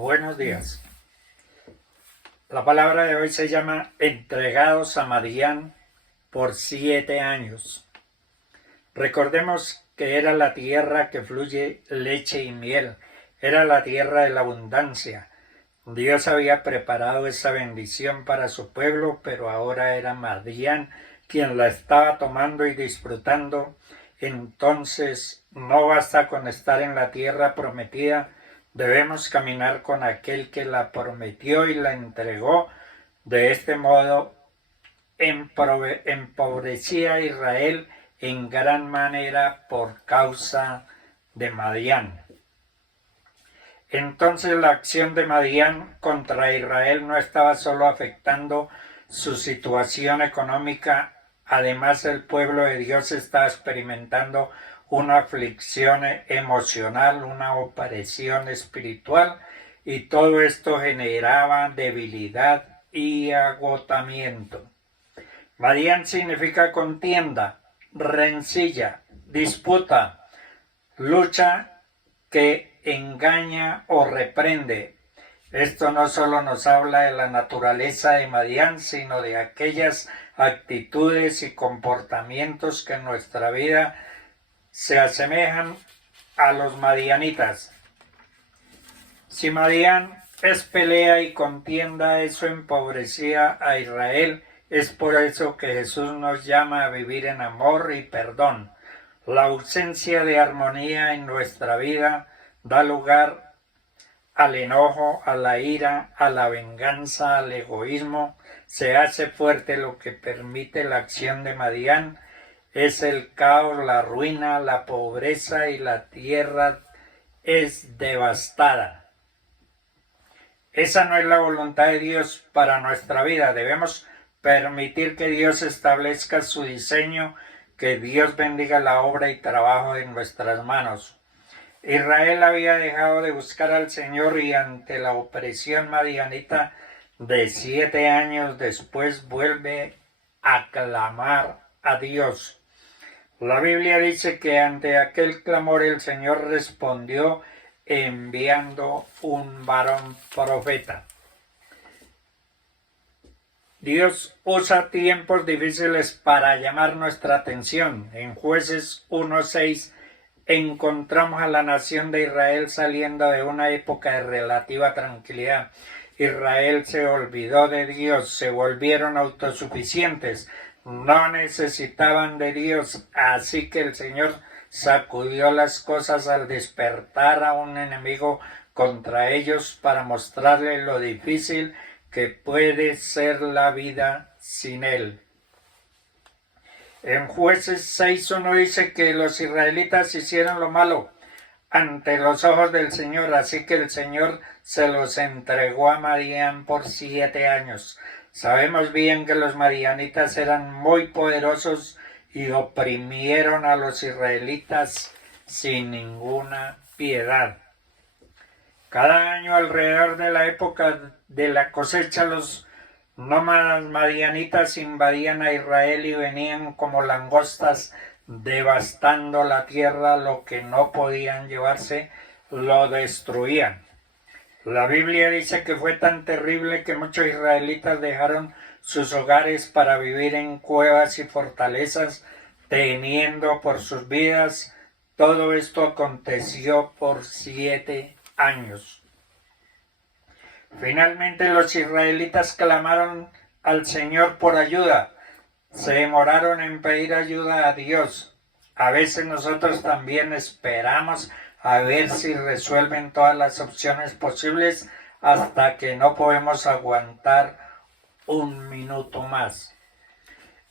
Buenos días. La palabra de hoy se llama entregados a Madián por 7 años. Recordemos que era la tierra que fluye leche y miel, era la tierra de la abundancia. Dios había preparado esa bendición para su pueblo, pero ahora era Madián quien la estaba tomando y disfrutando. Entonces no basta con estar en la tierra prometida, debemos caminar con aquel que la prometió y la entregó. De este modo empobrecía a Israel en gran manera por causa de Madián. Entonces la acción de Madián contra Israel no estaba solo afectando su situación económica, además el pueblo de Dios estaba experimentando una aflicción emocional, una opresión espiritual, y todo esto generaba debilidad y agotamiento. Madián significa contienda, rencilla, disputa, lucha que engaña o reprende. Esto no solo nos habla de la naturaleza de Madián, sino de aquellas actitudes y comportamientos que en nuestra vida se asemejan a los madianitas. Si Madián es pelea y contienda, eso empobrecía a Israel. Es por eso que Jesús nos llama a vivir en amor y perdón. La ausencia de armonía en nuestra vida da lugar al enojo, a la ira, a la venganza, al egoísmo. Se hace fuerte lo que permite la acción de Madián. Es el caos, la ruina, la pobreza, y la tierra es devastada. Esa no es la voluntad de Dios para nuestra vida. Debemos permitir que Dios establezca su diseño, que Dios bendiga la obra y trabajo de nuestras manos. Israel había dejado de buscar al Señor y ante la opresión madianita de 7 años después vuelve a clamar a Dios. La Biblia dice que ante aquel clamor el Señor respondió enviando un varón profeta. Dios usa tiempos difíciles para llamar nuestra atención. En Jueces 1:6 encontramos a la nación de Israel saliendo de una época de relativa tranquilidad. Israel se olvidó de Dios, se volvieron autosuficientes, no necesitaban de Dios, así que el Señor sacudió las cosas al despertar a un enemigo contra ellos para mostrarles lo difícil que puede ser la vida sin él. En Jueces 6:1 dice que los israelitas hicieron lo malo ante los ojos del Señor, así que el Señor se los entregó a Madián por 7 años. Sabemos bien que los madianitas eran muy poderosos y oprimieron a los israelitas sin ninguna piedad. Cada año alrededor de la época de la cosecha, los nómadas madianitas invadían a Israel y venían como langostas devastando la tierra. Lo que no podían llevarse lo destruían. La Biblia dice que fue tan terrible que muchos israelitas dejaron sus hogares para vivir en cuevas y fortalezas, temiendo por sus vidas. Todo esto aconteció por 7 años. Finalmente los israelitas clamaron al Señor por ayuda. Se demoraron en pedir ayuda a Dios. A veces nosotros también esperamos a ver si resuelven todas las opciones posibles hasta que no podemos aguantar un minuto más.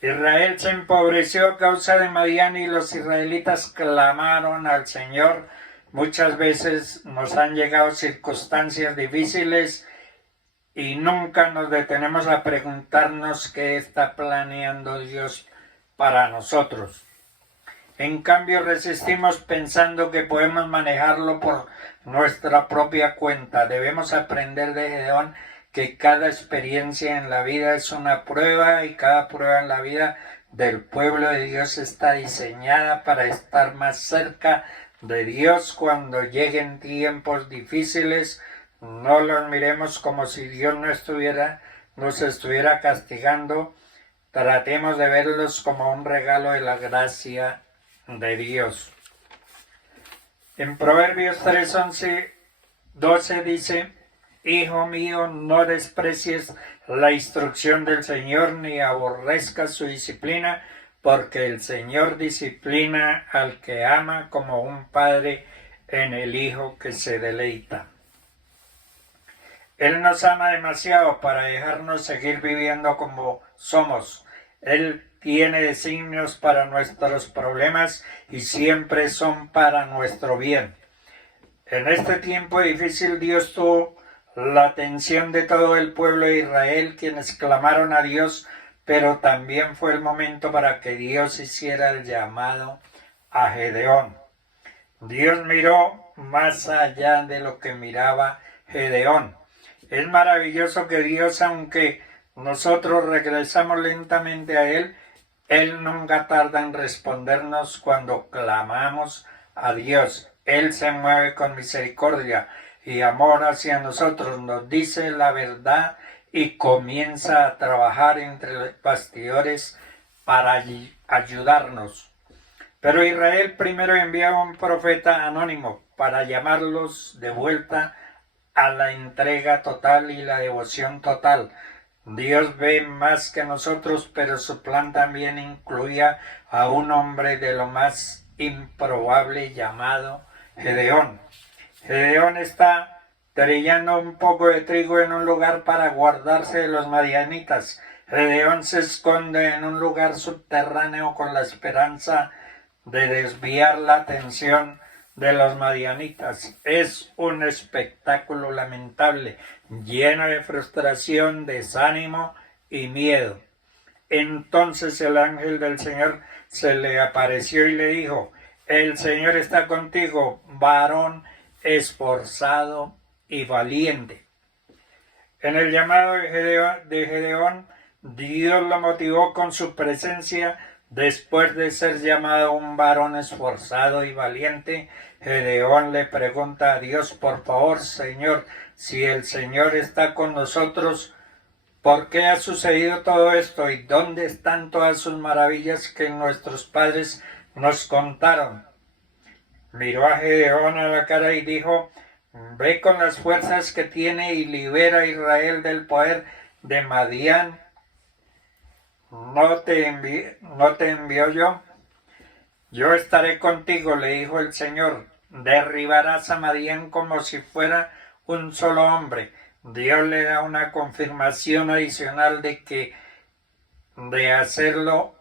Israel se empobreció a causa de Madián y los israelitas clamaron al Señor. Muchas veces nos han llegado circunstancias difíciles y nunca nos detenemos a preguntarnos qué está planeando Dios para nosotros. En cambio, resistimos pensando que podemos manejarlo por nuestra propia cuenta. Debemos aprender de Gedeón que cada experiencia en la vida es una prueba y cada prueba en la vida del pueblo de Dios está diseñada para estar más cerca de Dios cuando lleguen tiempos difíciles. No los miremos como si Dios nos estuviera castigando. Tratemos de verlos como un regalo de la gracia de Dios. En Proverbios 3, 11, 12 dice: Hijo mío, no desprecies la instrucción del Señor, ni aborrezcas su disciplina, porque el Señor disciplina al que ama, como un padre en el hijo que se deleita. Él nos ama demasiado para dejarnos seguir viviendo como somos. Él tiene designios para nuestros problemas y siempre son para nuestro bien. En este tiempo difícil Dios tuvo la atención de todo el pueblo de Israel, quienes clamaron a Dios, pero también fue el momento para que Dios hiciera el llamado a Gedeón. Dios miró más allá de lo que miraba Gedeón. Es maravilloso que Dios, aunque nosotros regresamos lentamente a Él nunca tarda en respondernos cuando clamamos a Dios. Él se mueve con misericordia y amor hacia nosotros, nos dice la verdad y comienza a trabajar entre los bastidores para ayudarnos. Pero Israel primero enviaba un profeta anónimo para llamarlos de vuelta a la entrega total y la devoción total. Dios ve más que nosotros, pero su plan también incluía a un hombre de lo más improbable llamado Gedeón. Gedeón está trillando un poco de trigo en un lugar para guardarse de los madianitas. Gedeón se esconde en un lugar subterráneo con la esperanza de desviar la atención de los madianitas. Es un espectáculo lamentable, lleno de frustración, desánimo y miedo. Entonces el ángel del Señor se le apareció y le dijo: El Señor está contigo, varón esforzado y valiente. En el llamado de Gedeón, Dios lo motivó con su presencia. Después de ser llamado un varón esforzado y valiente, Gedeón le pregunta a Dios: por favor, Señor, si el Señor está con nosotros, ¿por qué ha sucedido todo esto? ¿Y dónde están todas sus maravillas que nuestros padres nos contaron? Miró a Gedeón a la cara y dijo: Ve con las fuerzas que tiene y libera a Israel del poder de Madián. ¿No te envío yo? Yo estaré contigo, le dijo el Señor. Derribarás a Madián como si fuera un solo hombre. Dios le da una confirmación adicional de que de hacerlo,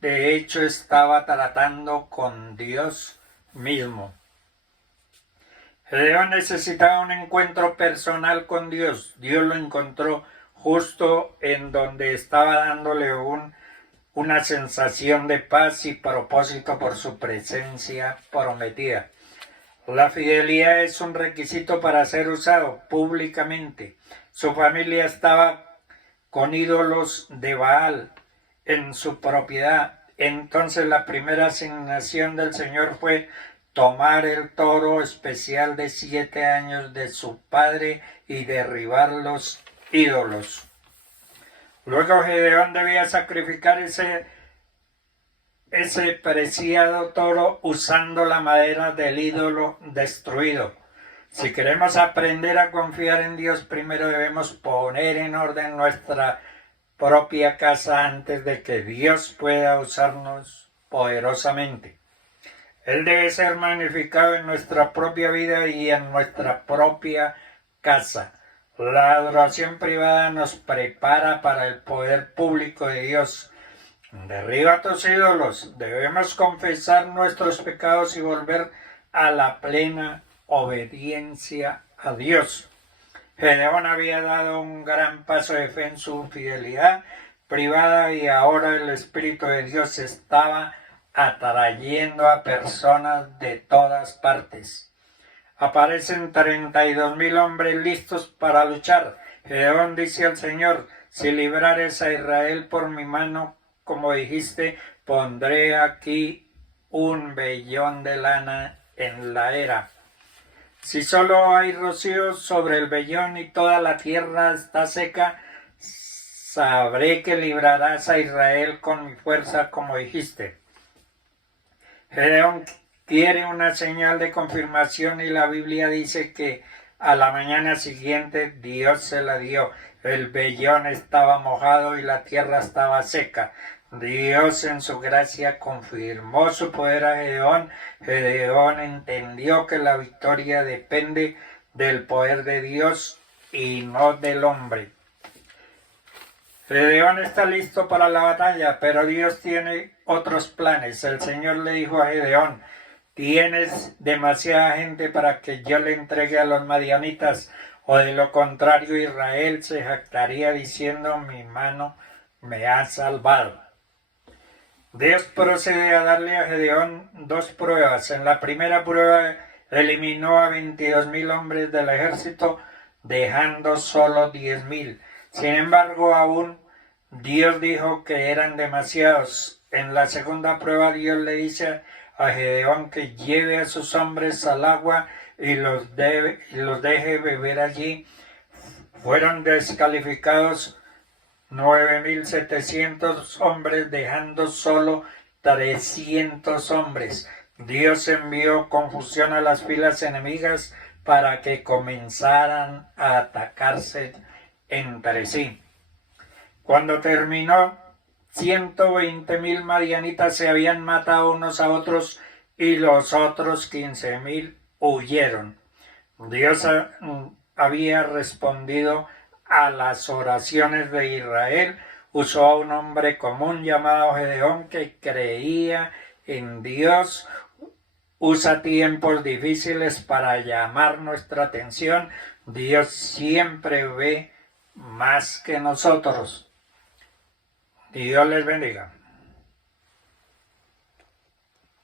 de hecho, estaba tratando con Dios mismo. Gedeón necesitaba un encuentro personal con Dios. Dios lo encontró justo en donde estaba dándole una sensación de paz y propósito por su presencia prometida. La fidelidad es un requisito para ser usado públicamente. Su familia estaba con ídolos de Baal en su propiedad. Entonces la primera asignación del Señor fue tomar el toro especial de 7 años de su padre y derribar los ídolos. Luego Gedeón debía sacrificar ese preciado toro usando la madera del ídolo destruido. Si queremos aprender a confiar en Dios, primero debemos poner en orden nuestra propia casa antes de que Dios pueda usarnos poderosamente. Él debe ser magnificado en nuestra propia vida y en nuestra propia casa. La adoración privada nos prepara para el poder público de Dios. Derriba tus ídolos. Debemos confesar nuestros pecados y volver a la plena obediencia a Dios. Gedeón había dado un gran paso de fe en su fidelidad privada y ahora el Espíritu de Dios estaba atrayendo a personas de todas partes. Aparecen 32,000 hombres listos para luchar. Gedeón dice al Señor: si librares a Israel por mi mano, como dijiste, pondré aquí un vellón de lana en la era. Si solo hay rocío sobre el vellón y toda la tierra está seca, sabré que librarás a Israel con mi fuerza, como dijiste. Gedeón quiere una señal de confirmación y la Biblia dice que a la mañana siguiente Dios se la dio. El vellón estaba mojado y la tierra estaba seca. Dios en su gracia confirmó su poder a Gedeón. Gedeón entendió que la victoria depende del poder de Dios y no del hombre. Gedeón está listo para la batalla, pero Dios tiene otros planes. El Señor le dijo a Gedeón: tienes demasiada gente para que yo le entregue a los madianitas, o de lo contrario Israel se jactaría diciendo: mi mano me ha salvado. Dios procede a darle a Gedeón dos pruebas. En la primera prueba eliminó a 22,000 hombres del ejército, dejando solo 10,000. Sin embargo, aún Dios dijo que eran demasiados. En la segunda prueba Dios le dice a Gedeón que lleve a sus hombres al agua y los deje beber allí. Fueron descalificados 9,700 hombres, dejando solo 300 hombres. Dios envió confusión a las filas enemigas para que comenzaran a atacarse entre sí. Cuando terminó, 120,000 madianitas se habían matado unos a otros y los otros 15,000 huyeron. Dios había respondido a las oraciones de Israel. Usó a un hombre común llamado Gedeón que creía en Dios. Usa tiempos difíciles para llamar nuestra atención. Dios siempre ve más que nosotros. Dios les bendiga.